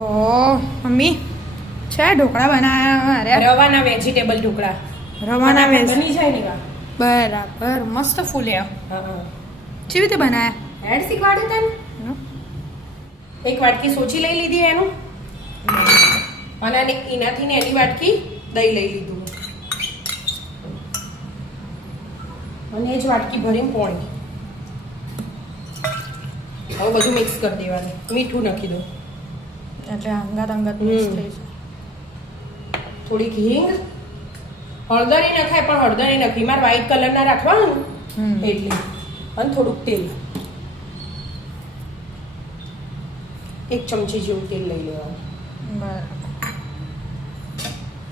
ઓ mummy છે ઢોકળા બનાવ્યા અરે રવાના વેજીટેબલ ઢોકળા રવાના વેજ બની જાય ને કા બરાબર મસ્ત ફૂલ્યા હા કેવી રીતે બનાવ્યા એડ શીખવાડે તને એક વાટકી સોજી લઈ લીધી એનું અને એનાથી ને એની વાટકી દહીં લઈ લીધું અને એ જ વાટકી ભરીને પોણી હવે બધું મિક્સ કરી દેવાનું મીઠું નાખી દો એટલે અંગાત અંગાત મિક્સ થઈ જાય થોડીક હિંગ હળદર એ નખાય પણ હળદર એ નખી મારે વ્હાઈટ કલર ના રાખવાનું એટલે અને થોડુંક તેલ એક ચમચી જેવું તેલ લઈ લેવાનું બરાબર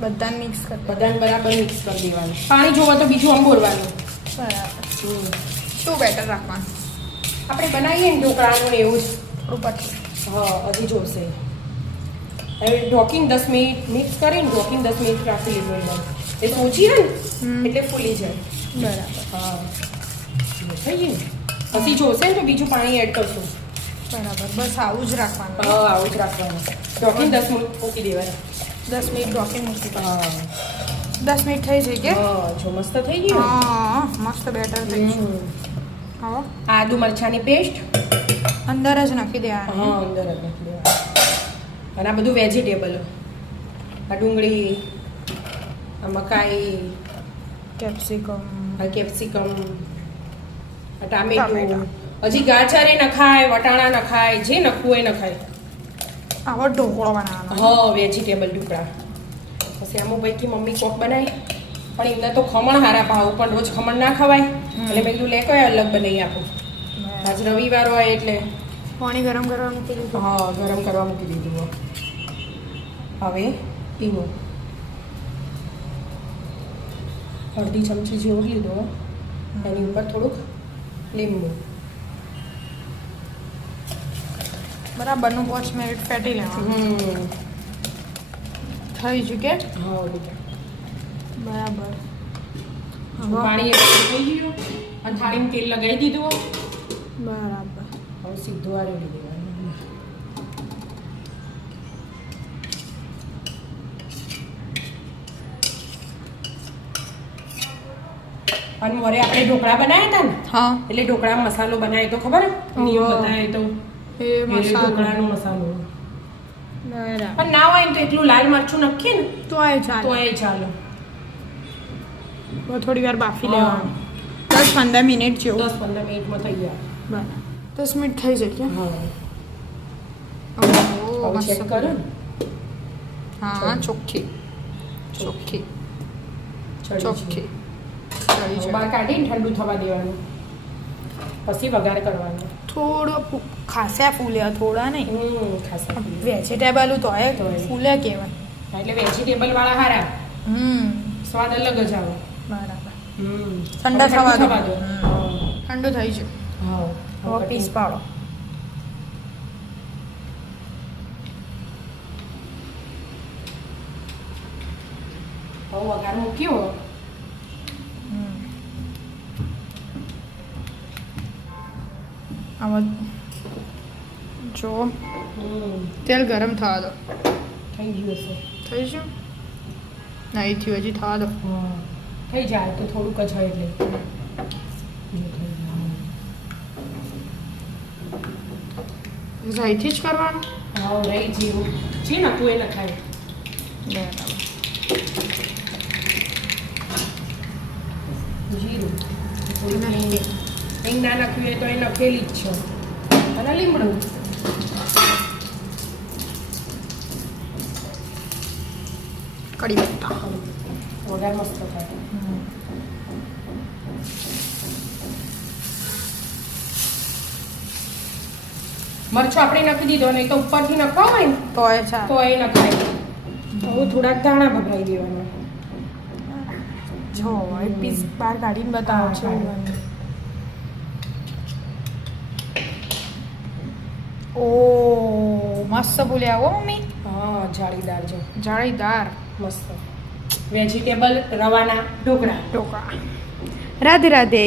બધાને મિક્સ કરી બધાને બરાબર મિક્સ કરી દેવાનું પાણી જોવા તો બીજું આમ બોલવાનું બરાબર શું બેટર રાખવાનું આપણે બનાવીએ ને ઢોકળાનું ને એવું જ થોડું પછી હા હજી જોશે હવે ઢોકીને 10 મિનિટ મિક્સ કરીને ઢોકીને 10 મિનિટ રાખી લીધું એ તો ઓછી રહે ને એટલે ફૂલી જાય બરાબર હા થઈ ગયું ને પછી જોશે ને તો બીજું પાણી એડ કરશું બરાબર બસ આવું જ રાખવાનું હા આવું જ રાખવાનું ઢોકીને 10 મિનિટ મૂકી દેવાના 10 મિનિટ ઢોકીને મૂકી દો હા 10 મિનિટ થઈ જાય કે હા જો મસ્ત થઈ ગયું હા મસ્ત બેટર થઈ ગયું હવે આદુ મરચાંની પેસ્ટ અંદર જ નાખી દેવાનું હા અંદર જ નાખી દેવાનું અને આ બધું વેજીટેબલ આ ડુંગળી આ મકાઈ કેપ્સિકમ આ કેપ્સિકમ આ ટામેટું હજી ગાજર એ નખાય વટાણા નખાય જે નખવું એ નખાય આવો ઢોકળો બનાવવાનો હા વેજીટેબલ ઢોકળા પછી અમુક ભાઈ મમ્મી કોક બનાવી પણ એમને તો ખમણ હારા ભાવ પણ રોજ ખમણ ના ખવાય એટલે મેં કીધું લે કોઈ અલગ બનાવી આપું આજ રવિવાર હોય એટલે પાણી ગરમ કરવા મૂકી દીધું હા ગરમ કરવા મૂકી દીધું હવે ઈનો અડધી ચમચી જેવું લીધો એની ઉપર થોડુંક લીંબુ બરાબરનું 5 મિનિટ ફેટી લેવાનું થઈ ગયું કે હા બેટા બરાબર પાણી એ થઈ ગયું અને થાળીમાં તેલ લગાવી દીધું બરાબર હવે સીધું આ રેડી દેવાનું અને મોરે આપણે ઢોકળા બનાવ્યા હતા ને હા એટલે ઢોકળા મસાલો બનાવ્યો તો ખબર નિયમ બનાવ્યો તો એ એ મસાલો ઢોકળાનો મસાલો બરાબર પણ ના હોય ને તો એટલું લાલ મરચું નાખીએ ને તો આ તો ચાલે એ ચાલો થોડી વાર બાફી હા. લેવાનું 10-15 મિનિટ જેવું 10-15 મિનિટમાં થઈ ગયા બરાબર 10 મિનિટ થઈ જાય કે હા ઓહો હવે મસ્ત ચેક કરો ને હા ચોખ્ખી ચોખ્ખી ચોખ્ખી ચડી છે બહાર કાઢીને ઠંડુ થવા દેવાનું પછી વઘાર કરવાનો થોડો ખાસા ફૂલ્યા થોડા નહીં ખાસ વેજીટેબલ તો એ તોય. ફૂલ્યા કહેવાય એટલે વેજીટેબલ વાળા હારા સ્વાદ અલગ જ આવે બરાબર હમ ઠંડા થવા દો દો ઠંડુ થઈ ગયું હા હવે પીસ પાડો હવે વઘાર મૂક્યો આમાં જો તેલ ગરમ થવા દો થઈ ગયું હશે થઈ ગયું નહીં થયું હજી થવા દો થઈ જાય તો થોડુંક જ હોય એટલે રાઈથી જ કરવાનું હા રહી જીરું જે નતું એ નખાય બરાબર જીરું થોડું હિંગ ના નાખવી હોય તો એ નખેલી જ છે અને લીમડું કડી પત્તા વઘાર મસ્ત થાય મરચું આપણે નાખી દીધો નહીં તો ઉપરથી નખવા હોય ને તો એ ચાલે તો એ નખાય હવે થોડાક દાણા ભભરાઈ દેવાના જો એક પીસ બહાર કાઢીને બતાવો હા, છે કાઢો. ઓ મસ્ત બોલ્યા હો મમ્મી હા જાળીદાર જો જાળીદાર મસ્ત વેજીટેબલ રવાના ઢોકળા ઢોકળા રાધે રાધે